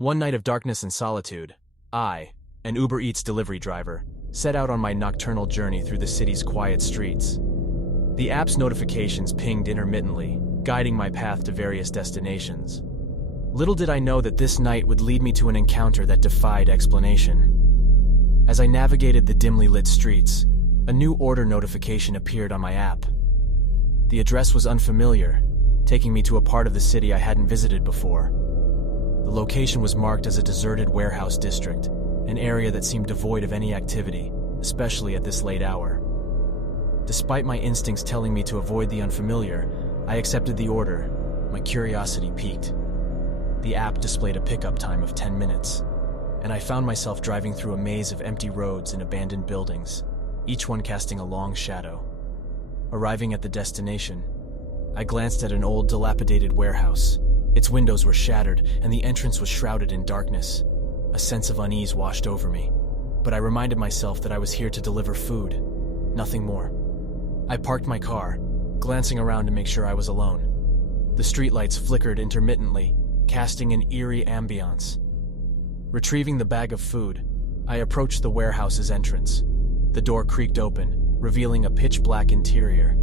One night of darkness and solitude, I, an Uber Eats delivery driver, set out on my nocturnal journey through the city's quiet streets. The app's notifications pinged intermittently, guiding my path to various destinations. Little did I know that this night would lead me to an encounter that defied explanation. As I navigated the dimly lit streets, a new order notification appeared on my app. The address was unfamiliar, taking me to a part of the city I hadn't visited before. The location was marked as a deserted warehouse district, an area that seemed devoid of any activity, especially at this late hour. Despite my instincts telling me to avoid the unfamiliar, I accepted the order. My curiosity piqued. The app displayed a pickup time of 10 minutes, and I found myself driving through a maze of empty roads and abandoned buildings, each one casting a long shadow. Arriving at the destination, I glanced at an old, dilapidated warehouse. Its windows were shattered, and the entrance was shrouded in darkness. A sense of unease washed over me, but I reminded myself that I was here to deliver food, nothing more. I parked my car, glancing around to make sure I was alone. The streetlights flickered intermittently, casting an eerie ambiance. Retrieving the bag of food, I approached the warehouse's entrance. The door creaked open, revealing a pitch-black interior.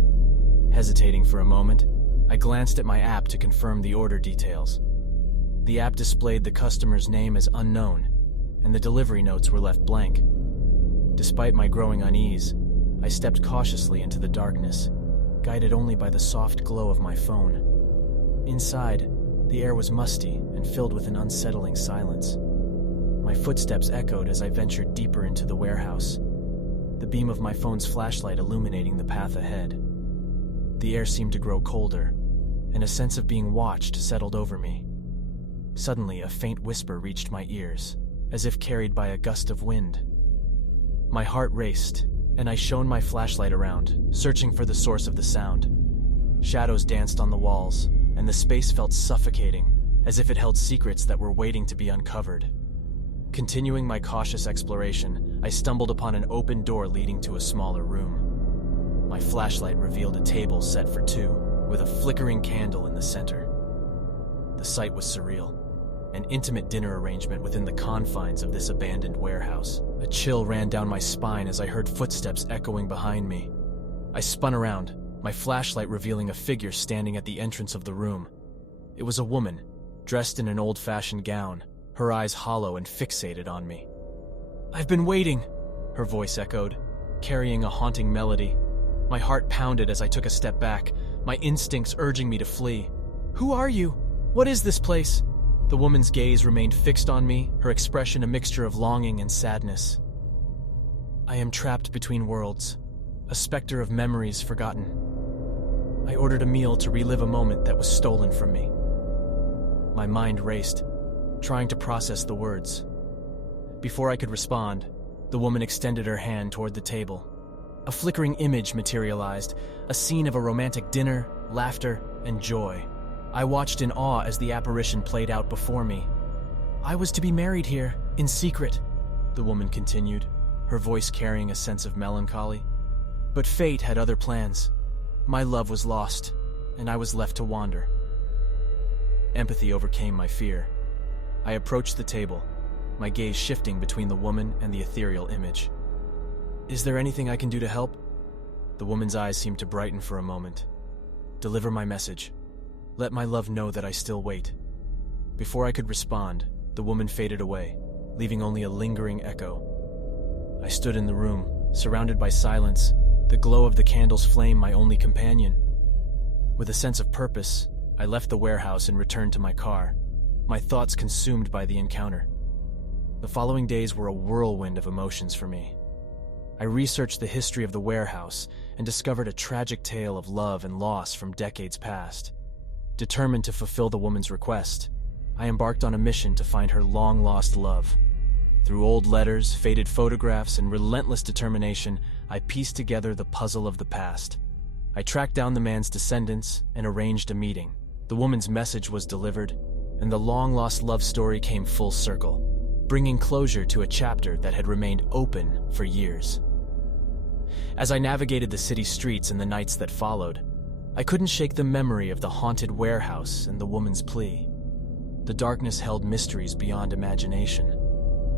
Hesitating for a moment, I glanced at my app to confirm the order details. The app displayed the customer's name as unknown, and the delivery notes were left blank. Despite my growing unease, I stepped cautiously into the darkness, guided only by the soft glow of my phone. Inside, the air was musty and filled with an unsettling silence. My footsteps echoed as I ventured deeper into the warehouse, the beam of my phone's flashlight illuminating the path ahead. The air seemed to grow colder, and a sense of being watched settled over me. Suddenly, a faint whisper reached my ears, as if carried by a gust of wind. My heart raced, and I shone my flashlight around, searching for the source of the sound. Shadows danced on the walls, and the space felt suffocating, as if it held secrets that were waiting to be uncovered. Continuing my cautious exploration, I stumbled upon an open door leading to a smaller room. My flashlight revealed a table set for two, with a flickering candle in the center. The sight was surreal, an intimate dinner arrangement within the confines of this abandoned warehouse. A chill ran down my spine as I heard footsteps echoing behind me. I spun around, my flashlight revealing a figure standing at the entrance of the room. It was a woman, dressed in an old-fashioned gown, her eyes hollow and fixated on me. "I've been waiting," her voice echoed, carrying a haunting melody. My heart pounded as I took a step back, my instincts urging me to flee. "Who are you? What is this place?" The woman's gaze remained fixed on me, her expression a mixture of longing and sadness. "I am trapped between worlds, a specter of memories forgotten. I ordered a meal to relive a moment that was stolen from me." My mind raced, trying to process the words. Before I could respond, the woman extended her hand toward the table. A flickering image materialized, a scene of a romantic dinner, laughter, and joy. I watched in awe as the apparition played out before me. "I was to be married here, in secret," the woman continued, her voice carrying a sense of melancholy. "But fate had other plans. My love was lost, and I was left to wander." Empathy overcame my fear. I approached the table, my gaze shifting between the woman and the ethereal image. "Is there anything I can do to help?" The woman's eyes seemed to brighten for a moment. "Deliver my message. Let my love know that I still wait." Before I could respond, the woman faded away, leaving only a lingering echo. I stood in the room, surrounded by silence, the glow of the candle's flame my only companion. With a sense of purpose, I left the warehouse and returned to my car, my thoughts consumed by the encounter. The following days were a whirlwind of emotions for me. I researched the history of the warehouse and discovered a tragic tale of love and loss from decades past. Determined to fulfill the woman's request, I embarked on a mission to find her long-lost love. Through old letters, faded photographs, and relentless determination, I pieced together the puzzle of the past. I tracked down the man's descendants and arranged a meeting. The woman's message was delivered, and the long-lost love story came full circle, bringing closure to a chapter that had remained open for years. As I navigated the city streets in the nights that followed, I couldn't shake the memory of the haunted warehouse and the woman's plea. The darkness held mysteries beyond imagination,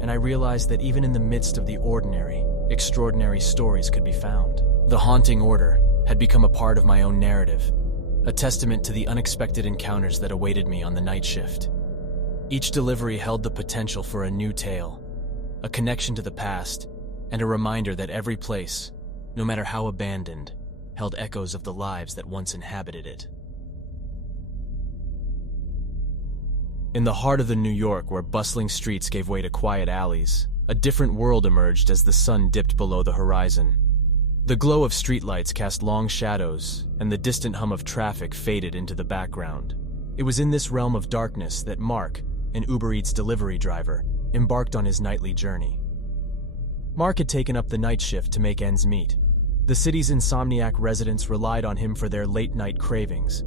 and I realized that even in the midst of the ordinary, extraordinary stories could be found. The haunting order had become a part of my own narrative, a testament to the unexpected encounters that awaited me on the night shift. Each delivery held the potential for a new tale, a connection to the past, and a reminder that every place, no matter how abandoned, held echoes of the lives that once inhabited it. In the heart of the New York, where bustling streets gave way to quiet alleys, a different world emerged as the sun dipped below the horizon. The glow of streetlights cast long shadows, and the distant hum of traffic faded into the background. It was in this realm of darkness that Mark, an Uber Eats delivery driver, embarked on his nightly journey. Mark had taken up the night shift to make ends meet. The city's insomniac residents relied on him for their late-night cravings,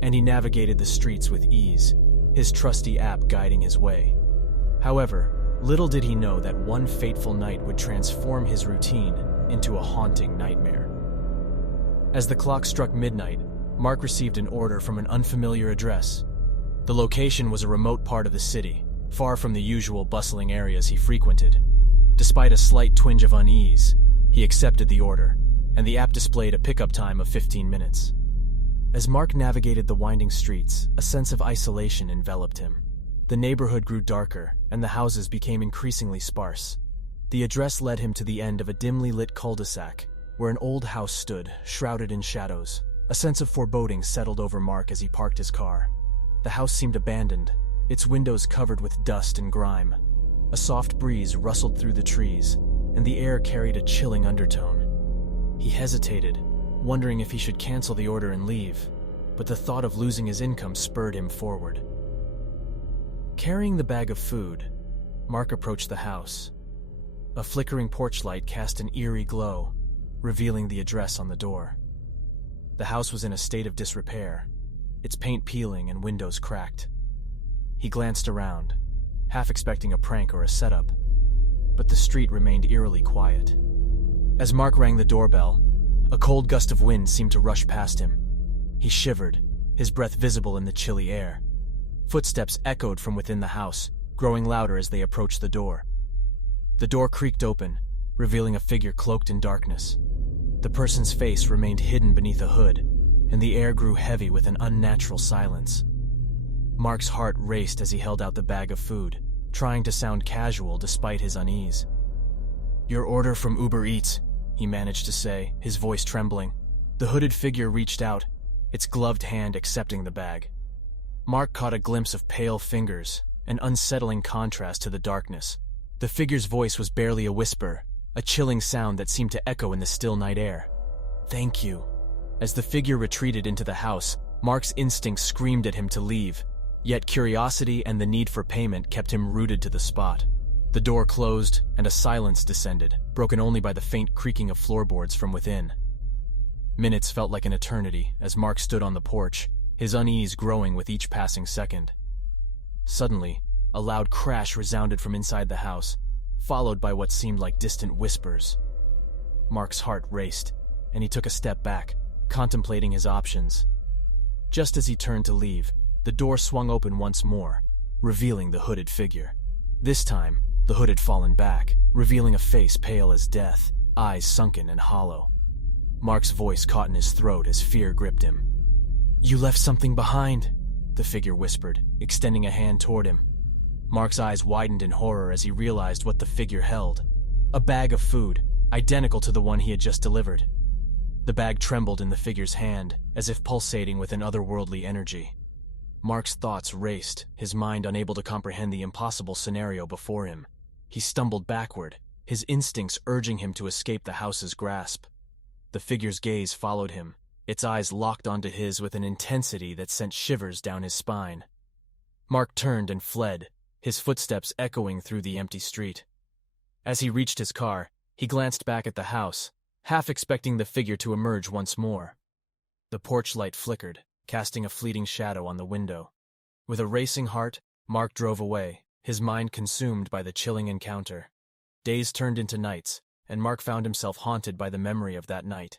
and he navigated the streets with ease, his trusty app guiding his way. However, little did he know that one fateful night would transform his routine into a haunting nightmare. As the clock struck midnight, Mark received an order from an unfamiliar address. The location was a remote part of the city, far from the usual bustling areas he frequented. Despite a slight twinge of unease, he accepted the order, and the app displayed a pickup time of 15 minutes. As Mark navigated the winding streets, a sense of isolation enveloped him. The neighborhood grew darker, and the houses became increasingly sparse. The address led him to the end of a dimly lit cul-de-sac, where an old house stood, shrouded in shadows. A sense of foreboding settled over Mark as he parked his car. The house seemed abandoned, its windows covered with dust and grime. A soft breeze rustled through the trees, and the air carried a chilling undertone. He hesitated, wondering if he should cancel the order and leave, but the thought of losing his income spurred him forward. Carrying the bag of food, Mark approached the house. A flickering porch light cast an eerie glow, revealing the address on the door. The house was in a state of disrepair, its paint peeling and windows cracked. He glanced around, half expecting a prank or a setup, but the street remained eerily quiet. As Mark rang the doorbell, a cold gust of wind seemed to rush past him. He shivered, his breath visible in the chilly air. Footsteps echoed from within the house, growing louder as they approached the door. The door creaked open, revealing a figure cloaked in darkness. The person's face remained hidden beneath a hood, and the air grew heavy with an unnatural silence. Mark's heart raced as he held out the bag of food, trying to sound casual despite his unease. "Your order from Uber Eats," he managed to say, his voice trembling. The hooded figure reached out, its gloved hand accepting the bag. Mark caught a glimpse of pale fingers, an unsettling contrast to the darkness. The figure's voice was barely a whisper, a chilling sound that seemed to echo in the still night air. "Thank you." As the figure retreated into the house, Mark's instincts screamed at him to leave, yet curiosity and the need for payment kept him rooted to the spot. The door closed, and a silence descended, broken only by the faint creaking of floorboards from within. Minutes felt like an eternity as Mark stood on the porch, his unease growing with each passing second. Suddenly, a loud crash resounded from inside the house, followed by what seemed like distant whispers. Mark's heart raced, and he took a step back, contemplating his options. Just as he turned to leave, the door swung open once more, revealing the hooded figure. This time, the hood had fallen back, revealing a face pale as death, eyes sunken and hollow. Mark's voice caught in his throat as fear gripped him. "You left something behind," the figure whispered, extending a hand toward him. Mark's eyes widened in horror as he realized what the figure held. A bag of food, identical to the one he had just delivered. The bag trembled in the figure's hand, as if pulsating with an otherworldly energy. Mark's thoughts raced, his mind unable to comprehend the impossible scenario before him. He stumbled backward, his instincts urging him to escape the house's grasp. The figure's gaze followed him, its eyes locked onto his with an intensity that sent shivers down his spine. Mark turned and fled, his footsteps echoing through the empty street. As he reached his car, he glanced back at the house, half expecting the figure to emerge once more. The porch light flickered, casting a fleeting shadow on the window. With a racing heart, Mark drove away, his mind consumed by the chilling encounter. Days turned into nights, and Mark found himself haunted by the memory of that night.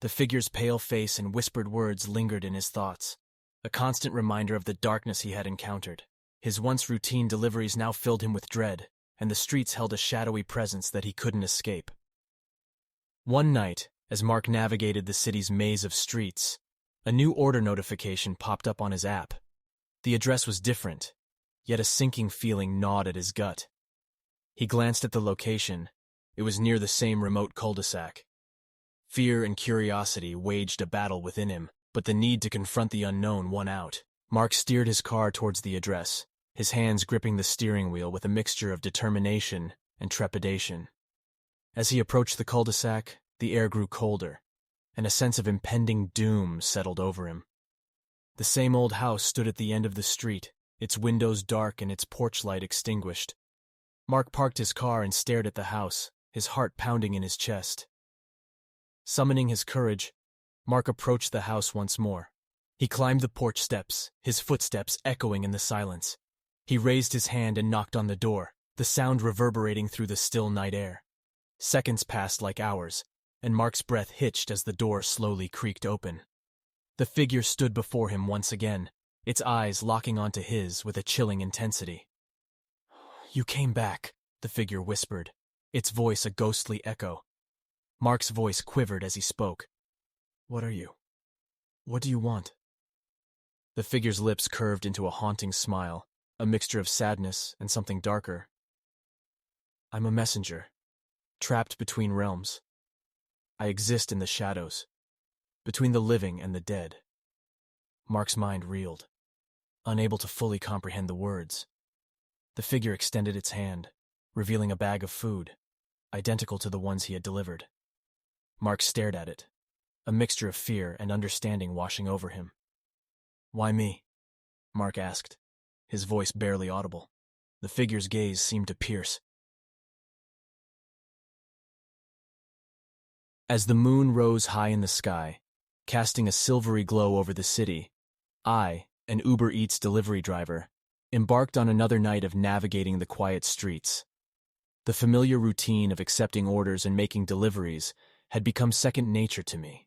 The figure's pale face and whispered words lingered in his thoughts, a constant reminder of the darkness he had encountered. His once routine deliveries now filled him with dread, and the streets held a shadowy presence that he couldn't escape. One night, as Mark navigated the city's maze of streets, a new order notification popped up on his app. The address was different, yet a sinking feeling gnawed at his gut. He glanced at the location. It was near the same remote cul-de-sac. Fear and curiosity waged a battle within him, but the need to confront the unknown won out. Mark steered his car towards the address, his hands gripping the steering wheel with a mixture of determination and trepidation. As he approached the cul-de-sac, the air grew colder, and a sense of impending doom settled over him. The same old house stood at the end of the street, its windows dark and its porch light extinguished. Mark parked his car and stared at the house, his heart pounding in his chest. Summoning his courage, Mark approached the house once more. He climbed the porch steps, his footsteps echoing in the silence. He raised his hand and knocked on the door, the sound reverberating through the still night air. Seconds passed like hours, and Mark's breath hitched as the door slowly creaked open. The figure stood before him once again, its eyes locking onto his with a chilling intensity. "You came back," the figure whispered, its voice a ghostly echo. Mark's voice quivered as he spoke. "What are you? What do you want?" The figure's lips curved into a haunting smile, a mixture of sadness and something darker. "I'm a messenger, trapped between realms. I exist in the shadows, between the living and the dead." Mark's mind reeled, unable to fully comprehend the words. The figure extended its hand, revealing a bag of food, identical to the ones he had delivered. Mark stared at it, a mixture of fear and understanding washing over him. "Why me?" Mark asked, his voice barely audible. The figure's gaze seemed to pierce. As the moon rose high in the sky, casting a silvery glow over the city, I, an Uber Eats delivery driver, embarked on another night of navigating the quiet streets. The familiar routine of accepting orders and making deliveries had become second nature to me.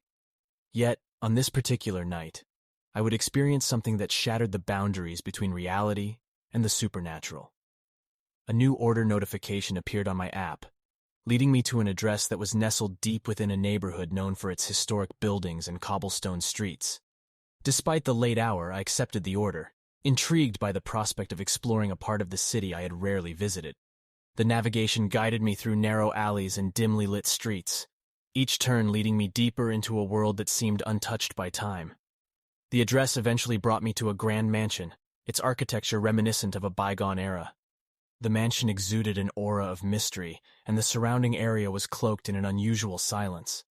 Yet, on this particular night, I would experience something that shattered the boundaries between reality and the supernatural. A new order notification appeared on my app, leading me to an address that was nestled deep within a neighborhood known for its historic buildings and cobblestone streets. Despite the late hour, I accepted the order, intrigued by the prospect of exploring a part of the city I had rarely visited. The navigation guided me through narrow alleys and dimly lit streets, each turn leading me deeper into a world that seemed untouched by time. The address eventually brought me to a grand mansion, its architecture reminiscent of a bygone era. The mansion exuded an aura of mystery, and the surrounding area was cloaked in an unusual silence.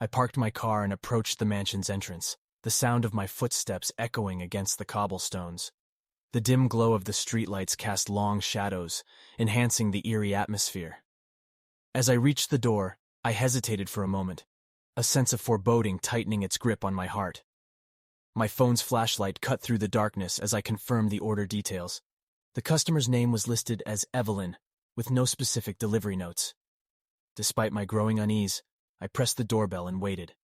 I parked my car and approached the mansion's entrance, the sound of my footsteps echoing against the cobblestones. The dim glow of the streetlights cast long shadows, enhancing the eerie atmosphere. As I reached the door, I hesitated for a moment, a sense of foreboding tightening its grip on my heart. My phone's flashlight cut through the darkness as I confirmed the order details. The customer's name was listed as Evelyn, with no specific delivery notes. Despite my growing unease, I pressed the doorbell and waited,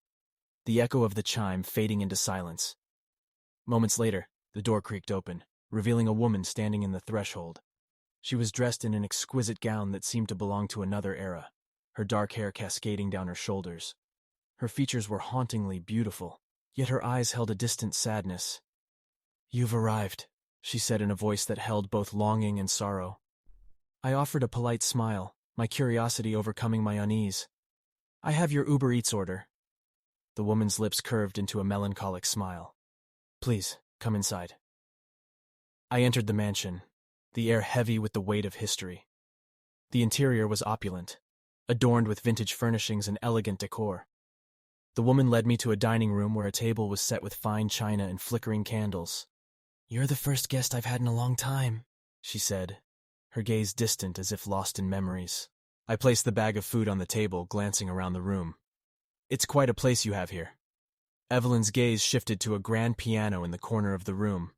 the echo of the chime fading into silence. Moments later, the door creaked open, revealing a woman standing in the threshold. She was dressed in an exquisite gown that seemed to belong to another era, her dark hair cascading down her shoulders. Her features were hauntingly beautiful, yet her eyes held a distant sadness. "You've arrived," she said in a voice that held both longing and sorrow. I offered a polite smile, my curiosity overcoming my unease. "I have your Uber Eats order." The woman's lips curved into a melancholic smile. "Please, come inside." I entered the mansion, the air heavy with the weight of history. The interior was opulent, adorned with vintage furnishings and elegant decor. The woman led me to a dining room where a table was set with fine china and flickering candles. "You're the first guest I've had in a long time," she said, her gaze distant as if lost in memories. I placed the bag of food on the table, glancing around the room. "It's quite a place you have here." Evelyn's gaze shifted to a grand piano in the corner of the room.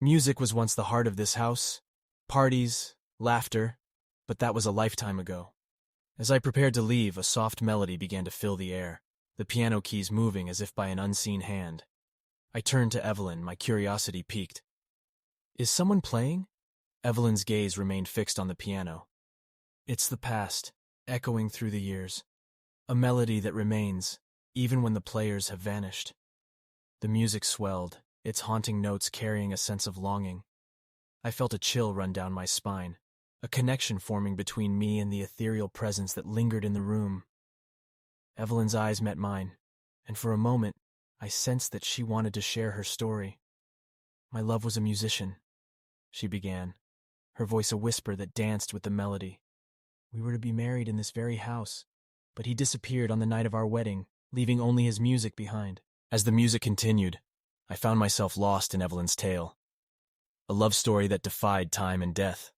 Music was once the heart of this house. Parties, laughter, but that was a lifetime ago. As I prepared to leave, a soft melody began to fill the air, the piano keys moving as if by an unseen hand. I turned to Evelyn, my curiosity piqued. Is someone playing? Evelyn's gaze remained fixed on the piano. It's the past, echoing through the years. A melody that remains, even when the players have vanished. The music swelled, its haunting notes carrying a sense of longing. I felt a chill run down my spine, a connection forming between me and the ethereal presence that lingered in the room. Evelyn's eyes met mine, and for a moment, I sensed that she wanted to share her story. My love was a musician, she began, her voice a whisper that danced with the melody. We were to be married in this very house, but he disappeared on the night of our wedding, leaving only his music behind. As the music continued, I found myself lost in Evelyn's tale. A love story that defied time and death.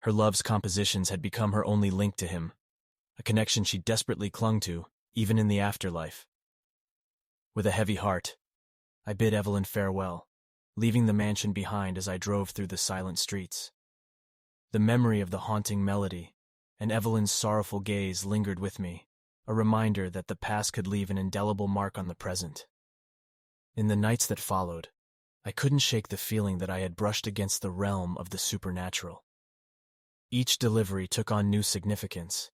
Her love's compositions had become her only link to him, a connection she desperately clung to, even in the afterlife. With a heavy heart, I bid Evelyn farewell, leaving the mansion behind as I drove through the silent streets. The memory of the haunting melody and Evelyn's sorrowful gaze lingered with me, a reminder that the past could leave an indelible mark on the present. In the nights that followed, I couldn't shake the feeling that I had brushed against the realm of the supernatural. Each delivery took on new significance,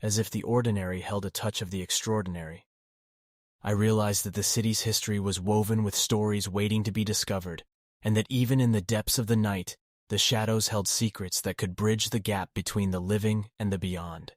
as if the ordinary held a touch of the extraordinary. I realized that the city's history was woven with stories waiting to be discovered, and that even in the depths of the night, the shadows held secrets that could bridge the gap between the living and the beyond.